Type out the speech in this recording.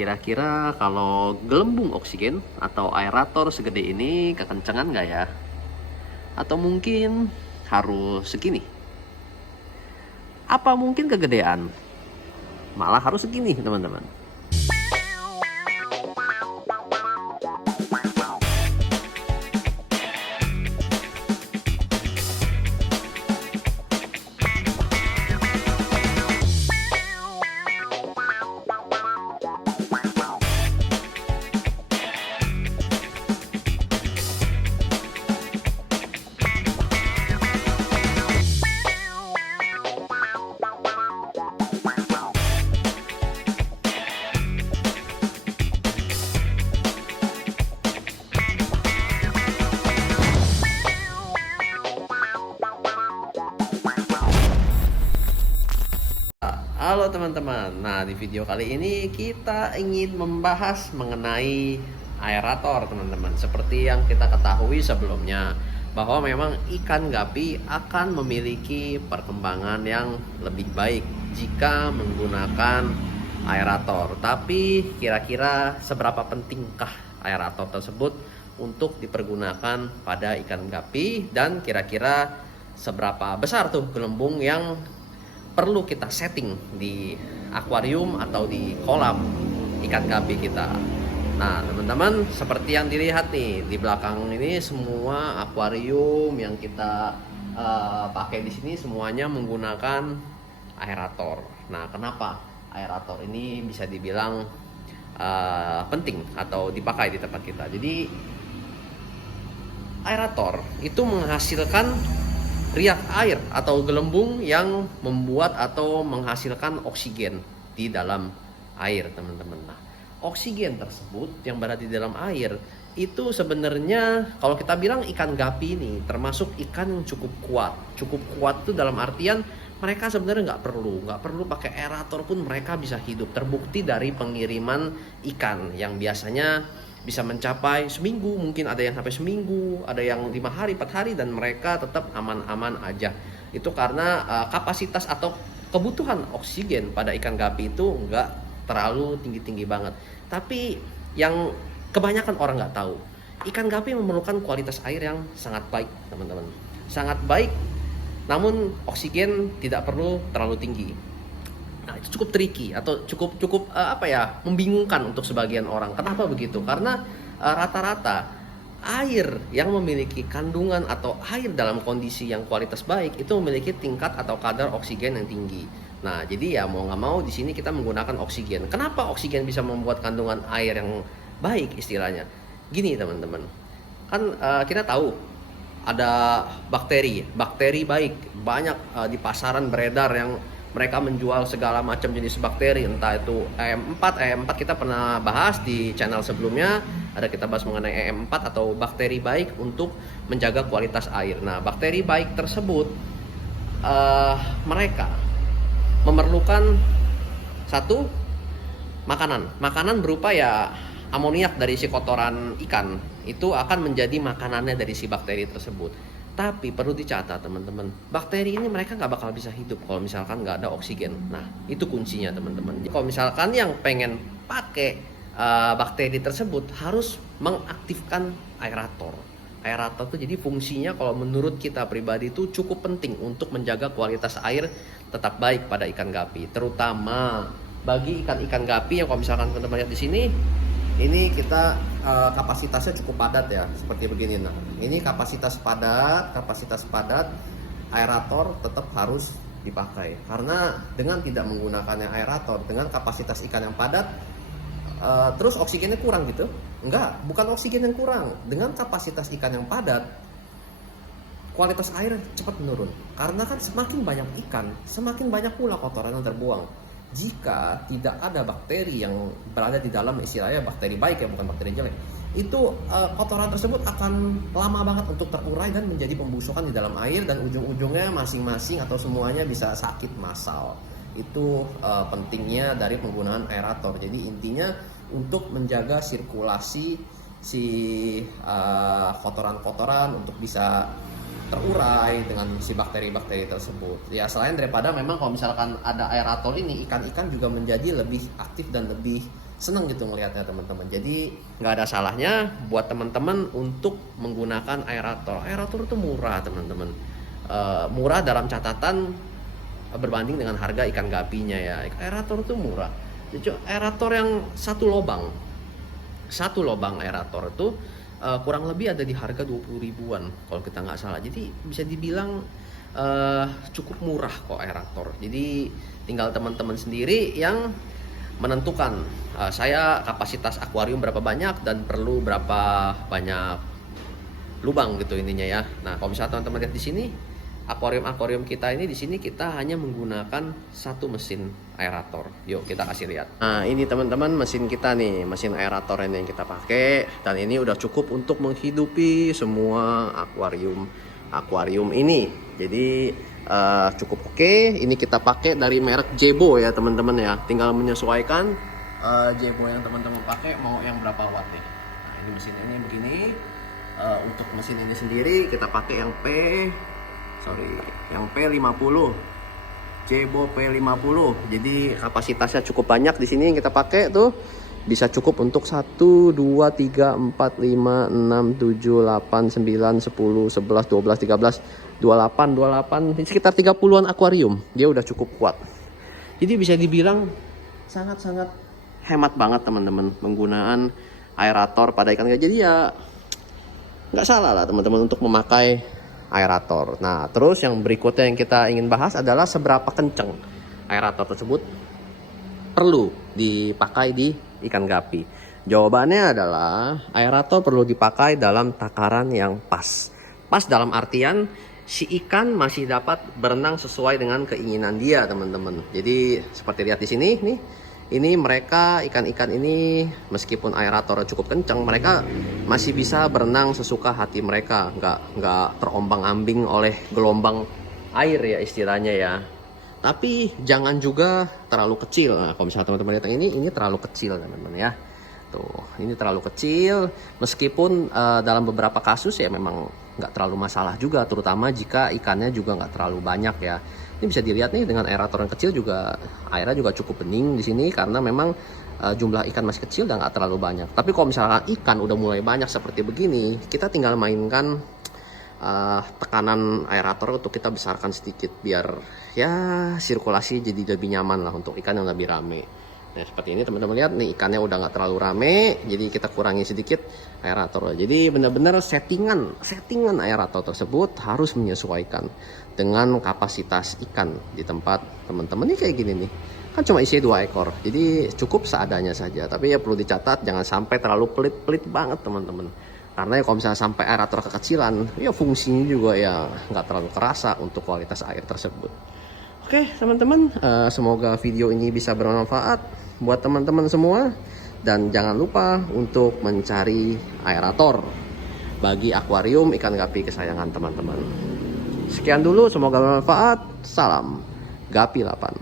kira-kira kalau gelembung oksigen atau aerator segede ini kekencengan nggak ya? Atau mungkin harus segini? Apa mungkin kegedean? Malah harus segini, teman-teman. Halo teman-teman, nah di video kali ini kita ingin membahas mengenai aerator teman-teman. Seperti yang kita ketahui sebelumnya, bahwa memang ikan gapi akan memiliki perkembangan yang lebih baik jika menggunakan aerator. Tapi kira-kira seberapa pentingkah aerator tersebut untuk dipergunakan pada ikan gapi, dan kira-kira seberapa besar tuh gelembung yang perlu kita setting di akuarium atau di kolam ikan gapi kita. Nah teman-teman, seperti yang dilihat nih di belakang ini, semua akuarium yang kita pakai di sini semuanya menggunakan aerator. Nah kenapa aerator ini bisa dibilang penting atau dipakai di tempat kita? Jadi aerator itu menghasilkan riak air atau gelembung yang membuat atau menghasilkan oksigen di dalam air, teman-teman. Nah, oksigen tersebut yang berada di dalam air itu sebenarnya kalau kita bilang ikan gapi ini termasuk ikan yang cukup kuat. Cukup kuat itu dalam artian mereka sebenarnya nggak perlu pakai aerator pun mereka bisa hidup. Terbukti dari pengiriman ikan yang biasanya bisa mencapai seminggu, mungkin ada yang sampai seminggu, ada yang 5 hari, 4 hari, dan mereka tetap aman-aman aja. Itu karena kapasitas atau kebutuhan oksigen pada ikan gapi itu nggak terlalu tinggi-tinggi banget. Tapi yang kebanyakan orang nggak tahu, ikan gapi memerlukan kualitas air yang sangat baik, teman-teman. Sangat baik, namun oksigen tidak perlu terlalu tinggi. Nah, itu cukup tricky atau cukup membingungkan untuk sebagian orang. Kenapa begitu? Karena rata-rata air yang memiliki kandungan atau air dalam kondisi yang kualitas baik itu memiliki tingkat atau kadar oksigen yang tinggi. Nah, jadi ya mau nggak mau di sini kita menggunakan oksigen. Kenapa oksigen bisa membuat kandungan air yang baik istilahnya? Gini teman-teman, kan kita tahu ada bakteri baik banyak di pasaran beredar yang mereka menjual segala macam jenis bakteri, entah itu EM4 kita pernah bahas di channel sebelumnya, ada kita bahas mengenai EM4 atau bakteri baik untuk menjaga kualitas air. Nah, bakteri baik tersebut mereka memerlukan satu makanan berupa ya amoniak dari si kotoran ikan, itu akan menjadi makanannya dari si bakteri tersebut. Tapi perlu dicatat teman-teman, bakteri ini mereka nggak bakal bisa hidup kalau misalkan nggak ada oksigen. Nah itu kuncinya teman-teman. Kalau misalkan yang pengen pakai bakteri tersebut harus mengaktifkan aerator. Aerator itu jadi fungsinya kalau menurut kita pribadi itu cukup penting untuk menjaga kualitas air tetap baik pada ikan gapi. Terutama bagi ikan-ikan gapi yang kalau misalkan teman-teman lihat di sini, ini kita kapasitasnya cukup padat ya, seperti begini. Nah, ini kapasitas padat, aerator tetap harus dipakai. Karena dengan tidak menggunakannya aerator, dengan kapasitas ikan yang padat, terus oksigennya kurang gitu? Enggak, bukan oksigen yang kurang. Dengan kapasitas ikan yang padat, kualitas air cepat menurun. Karena kan semakin banyak ikan, semakin banyak pula kotoran yang terbuang. Jika tidak ada bakteri yang berada di dalam, istilahnya bakteri baik ya, bukan bakteri jelek, itu kotoran tersebut akan lama banget untuk terurai dan menjadi pembusukan di dalam air, dan ujung-ujungnya masing-masing atau semuanya bisa sakit massal. Itu pentingnya dari penggunaan aerator. Jadi intinya untuk menjaga sirkulasi si kotoran-kotoran untuk bisa terurai dengan si bakteri-bakteri tersebut. Ya selain daripada memang kalau misalkan ada aerator ini, ikan-ikan juga menjadi lebih aktif dan lebih seneng gitu ngelihatnya teman-teman. Jadi nggak ada salahnya buat teman-teman untuk menggunakan aerator. Aerator itu murah teman-teman. Murah dalam catatan berbanding dengan harga ikan gapinya ya. Aerator itu murah. Jadi aerator yang satu lubang aerator itu kurang lebih ada di harga 20 ribuan kalau kita nggak salah. Jadi bisa dibilang cukup murah kok aerator. Jadi tinggal teman-teman sendiri yang menentukan saya kapasitas akuarium berapa banyak dan perlu berapa banyak lubang gitu intinya ya. Nah, kalau misalnya teman-teman lihat di sini akuarium kita ini, di sini kita hanya menggunakan satu mesin aerator. Yuk kita kasih lihat. Nah, ini teman-teman mesin kita nih, mesin aerator ini yang kita pakai, dan ini udah cukup untuk menghidupi semua akuarium ini. Jadi cukup oke. Ini kita pakai dari merek Jebo ya teman-teman ya. Tinggal menyesuaikan Jebo yang teman-teman pakai mau yang berapa watt nih. Nah, ini mesin ini begini. Untuk mesin ini sendiri kita pakai yang P50. Jebo P50. Jadi kapasitasnya cukup banyak di sini yang kita pakai tuh. Bisa cukup untuk 1, 2, 3, 4, 5, 6, 7, 8, 9, 10, 11, 12, 13, 28 sekitar 30-an akuarium. Dia udah cukup kuat. Jadi bisa dibilang sangat-sangat hemat banget teman-teman penggunaan aerator pada ikan gajah. Jadi ya nggak salah lah teman-teman untuk memakai aerator. Nah, terus yang berikutnya yang kita ingin bahas adalah seberapa kenceng aerator tersebut perlu dipakai di ikan gapi. Jawabannya adalah aerator perlu dipakai dalam takaran yang pas. Pas dalam artian si ikan masih dapat berenang sesuai dengan keinginan dia, teman-teman. Jadi seperti lihat di sini nih, ini mereka ikan-ikan ini meskipun aerator cukup kencang, mereka masih bisa berenang sesuka hati mereka, nggak terombang-ambing oleh gelombang air ya istilahnya ya. Tapi jangan juga terlalu kecil. Nah, kalau misalnya teman-teman lihat ini terlalu kecil teman-teman ya. Tuh, ini terlalu kecil. Meskipun dalam beberapa kasus ya memang nggak terlalu masalah juga, terutama jika ikannya juga nggak terlalu banyak ya. Ini bisa dilihat nih dengan aerator yang kecil juga airnya juga cukup bening di sini karena memang jumlah ikan masih kecil dan nggak terlalu banyak. Tapi kalau misalkan ikan udah mulai banyak seperti begini, kita tinggal mainkan tekanan aerator untuk kita besarkan sedikit biar ya sirkulasi jadi lebih nyaman lah untuk ikan yang lebih rame. Nah seperti ini teman-teman lihat nih ikannya udah nggak terlalu rame, jadi kita kurangi sedikit aerator. Jadi benar-benar settingan aerator tersebut harus menyesuaikan dengan kapasitas ikan di tempat teman-teman. Ini kayak gini nih, kan cuma isi 2 ekor, jadi cukup seadanya saja. Tapi ya perlu dicatat jangan sampai terlalu pelit-pelit banget teman-teman. Karena ya kalau misalnya sampai aerator kekecilan, ya fungsinya juga ya nggak terlalu kerasa untuk kualitas air tersebut. Oke teman-teman, semoga video ini bisa bermanfaat buat teman-teman semua. Dan jangan lupa untuk mencari aerator bagi akuarium ikan gapi kesayangan teman-teman. Sekian dulu, semoga bermanfaat. Salam Gapi 8.